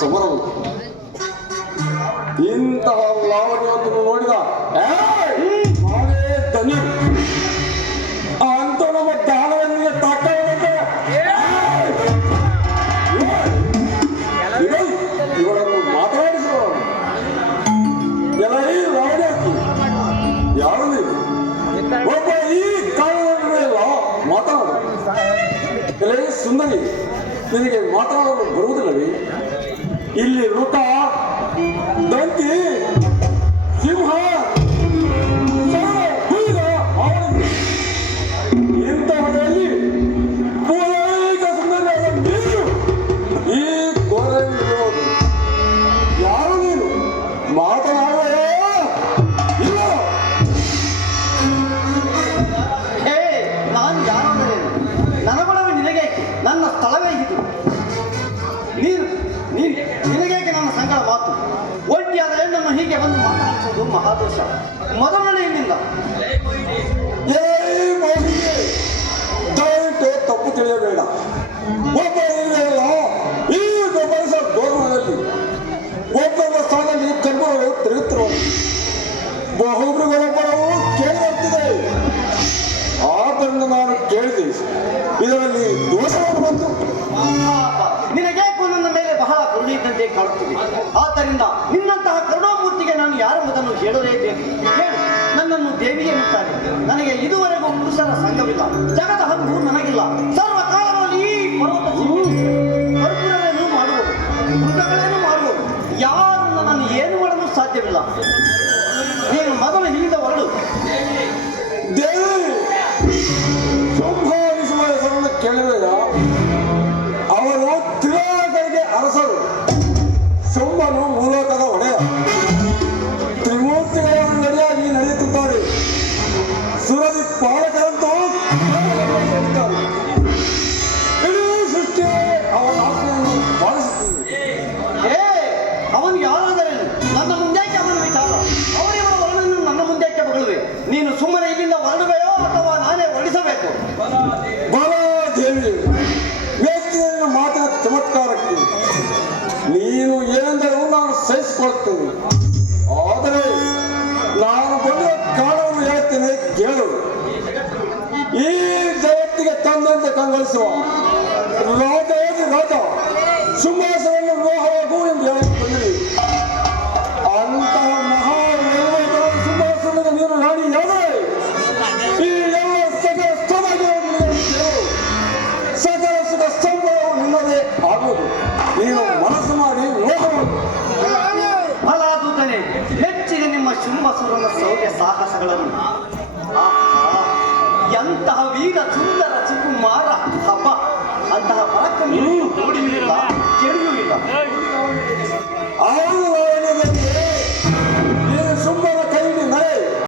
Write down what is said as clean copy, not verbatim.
ಸಮರವು. ಇಂತಹ ಲಾವಣ್ಯವನ್ನು ನೋಡಿದ ನಾನೇ ಧನ್ಯ. ಅಂತ ನಮ್ಮ ದಾನವನಿಗೆ ತಾಕತ್ತೆ ಇವರನ್ನು ಮಾತನಾಡಿಸುವ ಎಲ್ಲ ಈ ಲಾವಣ್ಯಕ್ಕೆ ಯಾರು ಒಬ್ಬ ಈ ಕಾರಣವೆಲ್ಲ ಮಾತನಾಡ ಎಲ್ಲ ಸುಂದರಿ ನಿನಗೆ ಮಾತನಾಡಲು ಬರುವುದಿಲ್ಲವೇ? ಇಲ್ಲಿ ಋತ ದಂತಿ ಸಿಂಹ ಇಂತಹದಲ್ಲಿ ಪೂರೈಕ ಸುಂದರಿಯಾದ ನೀನು ಈ ಕೋರೆಂದು ಯಾರು ನೀನು ಮಾತನಾಡುವ ಇಲ್ಲ? ಹೇ, ನಾನು ಯಾರಾದರೇನು? ನನಗೊಳವೆ ನಿನಗೇಕೆ? ನನ್ನ ಸ್ಥಳವೇ ಇದು. ನಿನಗೇಕೆ ನನ್ನ ಸಂಕಟ ಮಾತು? ಒಂಟಿಯಾದರೆ ನನ್ನ ಹೀಗೆ ಬಂದು ಮಾತನಾಡಿಸುವುದು ಮಹಾದೋಷ. ಮೊದಲನೆಯಿಂದ ದಯವಿಟ್ಟು ತಪ್ಪು ತಿಳಿಯಬೇಡ. ಒಬ್ಬ ಈ ಪರಿಸ ಗೌರವದಲ್ಲಿ ಒಬ್ಬೊಬ್ಬ ಸ್ಥಾನದಲ್ಲಿ ಕರ್ಮಗಳು ತಿರುಗುತ್ತಿರುವ ಬಹುಬ್ರುಗಳೊಬ್ಬರವು ಕೇಳಿ ಬರ್ತಿದೆ. ಆದ್ದರಿಂದ ನಾನು ಕೇಳಿದೆ, ಇದರಲ್ಲಿ ದೋಷವನ್ನು ಬಂತು. ನಿನಗೇಕೋ ನನ್ನ ಮೇಲೆ ಬಹಳ ಕರುಣಿದ್ದಂತೆ ಕಾಣುತ್ತಿದೆ. ಆದ್ದರಿಂದ ನಿನ್ನಂತಹ ಕರುಣಾಮೂರ್ತಿಗೆ ನಾನು ಯಾರೆಂಬುದನ್ನು ಹೇಳಲೇಬೇಕು. ಹೇಳು, ನನ್ನನ್ನು ದೇವಿ ಎನ್ನುತ್ತಾರೆ. ನನಗೆ ಇದುವರೆಗೂ ಪುರುಷರ ಸಂಘವಿಲ್ಲ. ಜಗದ ಹಕ್ಕು ನನಗಿಲ್ಲ. ಸರ್ವಕಾಲದಲ್ಲಿ ಈ ಪರ್ವತ ಕರ್ಪೂರವೇನು ಮಾಡುವುದು, ಮೃಗಗಳೇನು ಮಾಡುವುದು, ಯಾರು ನನ್ನನ್ನು ಏನು ಮಾಡಲು ಸಾಧ್ಯವಿಲ್ಲ. ನೀನು ಮೊದಲು ಇಲ್ಲಿಂದ ಹೊರಡು. ದೇವಿ ಸಂಭಾವಿಸುವ ಹೆಸರನ್ನು ಕೇಳಿದೆಯ? ಅವರು ತ್ರಿಲೋಕರಿಗೆ ಅರಸರು. ಶಂಭನು ಮೂಲಕದ ಒಡೆಯ. ತ್ರಿಮೂರ್ತಿಗಳನ್ನು ನಡೆಯಾಗಿ ನಡೆಯುತ್ತಿದ್ದಾರೆ. ಸುರದಿ ಪಾಲಕರಂತೂ ಇಡೀ ಸೃಷ್ಟಿಯೇ ಅವನ ಆಜ್ಞೆಯನ್ನು ಪಾಲಿಸುತ್ತಿದೆ. ಅವನು ಯಾರಾದರೇನು? ನನ್ನ ಮುಂದೇಕೆ ಅವನ ವಿಚಾರ? ಅವರಿವರ ವರ್ಣನ್ನು ನನ್ನ ಮುಂದೇಕೆ ಬಗಳುವೆ? ನೀನು ಸುಮ್ಮನೆ ಇಲ್ಲಿಂದ ಹೊರಡುವೆಯೋ ಅಥವಾ ನಾನೇ ಹೊರಡಿಸಬೇಕು? ಬಲ ದೇವಿ, ವ್ಯಕ್ತಿಯ ಮಾತಿನ ಚಮತ್ಕಾರಕ್ಕೆ ನೀನು ಏನೆಂದರೂ ನಾನು ಸಹಿಸಿಕೊಳ್ತೇನೆ. ಆದರೆ ನಾನು ಬಂದ ಕಾರಣವನ್ನು ಹೇಳ್ತೇನೆ, ಕೇಳು. ಈ ಜಗತ್ತಿಗೆ ತಂದಂತೆ ಕಂಗೊಳಿಸುವ ರಾಜಾದಿ ರಾಜ ಸಿಂಹಾಸನವನ್ನು ವಿವಾಹವಾಗು ಎಂದು ಹೇಳಲು ಬಂದಿದೆ. ಅಂತಹ ಮಹಾವೈಭವದ ಸಿಂಹಾಸನದ ನೀನು ರಾಣಿ ಯಾರೇ? ಈ ಎಲ್ಲ ಸಕಲ ಸಕಲ ಸುಖ ಸಂಭವವು ನಿನ್ನದೇ ಆಗುವುದು. ನೀನು ಮನಸ್ಸು ಮಾಡಿ ನೋಡಬಹುದು. ಫಲಾದೂತನೆ, ಮೆಚ್ಚಿದ ನಿಮ್ಮ ಶುಂಭಸುರನ ಸೌರ್ಯ ಸಾಹಸಗಳನ್ನು. ಎಂತಹ ವೀರ ಸುಂದರ ಸುಕುಮಾರ ಹಬ್ಬ! ಅಂತಹ